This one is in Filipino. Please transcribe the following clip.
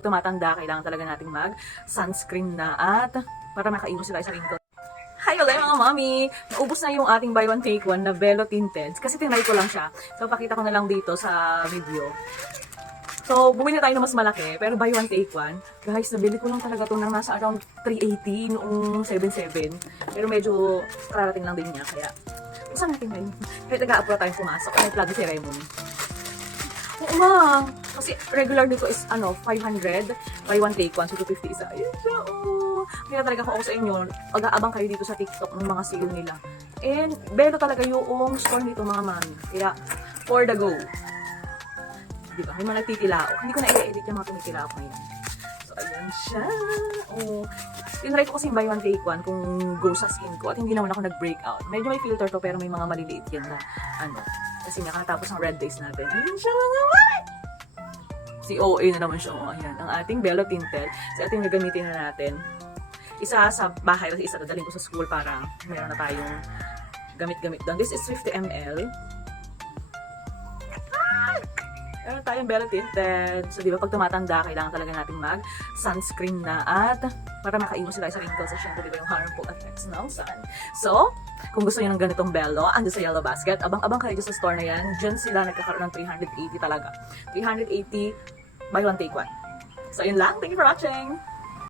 Tumatanda, kailangan talaga nating mag-sunscreen na at para makaiwas tayo sa wrinkles. Hi ulit mga mami! Naubos na yung ating buy one take one na Velo Tinted kasi tinry ko lang siya. So pakita ko na lang dito sa video. So bumili tayo ng mas malaki pero buy one take one. Guys, nabili ko lang talaga ito ng nasa around 380 noong 77. Pero medyo kararating lang din niya kaya saan natin ngayon? Kahit nag-a-upload tayong pumasok. May plug si Raymond. Oo nga. Kasi regular dito is 500. Buy one take one. So 250 isa. Ayun siya. Oh. Kaya talaga ako sa inyo. Mag-aabang kayo dito sa TikTok ng mga sale nila. And Velo talaga yung store dito mga mami. Kaya for the go. Diba? May mga nagtitilaok. Hindi ko na i-edit yung mga tumitilaok ngayon. So ayun siya. Oh. Tinry ko kasi buy one take one kung go sa skin ko at hindi naman ako nag-breakout. Medyo may filter to pero may mga maliliit yan na kasi nakatapos ang red days natin. Ayun siya mga man! Si OA na naman siya. Oh, ayan. Ang ating Velo Tinted. Sa ating gagamitin na natin. Isa sa bahay, kasi isa dadalhin ko sa school para meron na tayong gamit-gamit doon. This is 50 ml. Meron tayong Velo Tinted. So, di ba, pag tumatanda, kailangan talaga natin mag-sunscreen na at para makaiwas tayo sa wrinkles. So, syempre, di ba, yung harmful effects ng sun. So, kung gusto niyo ng ganitong Velo, ando sa Yellow Basket, abang-abang kayo sa store na yan. Diyan sila nagkakaroon ng 380 talaga. 380, buy one, take one. So, yun lang. Thank you for watching!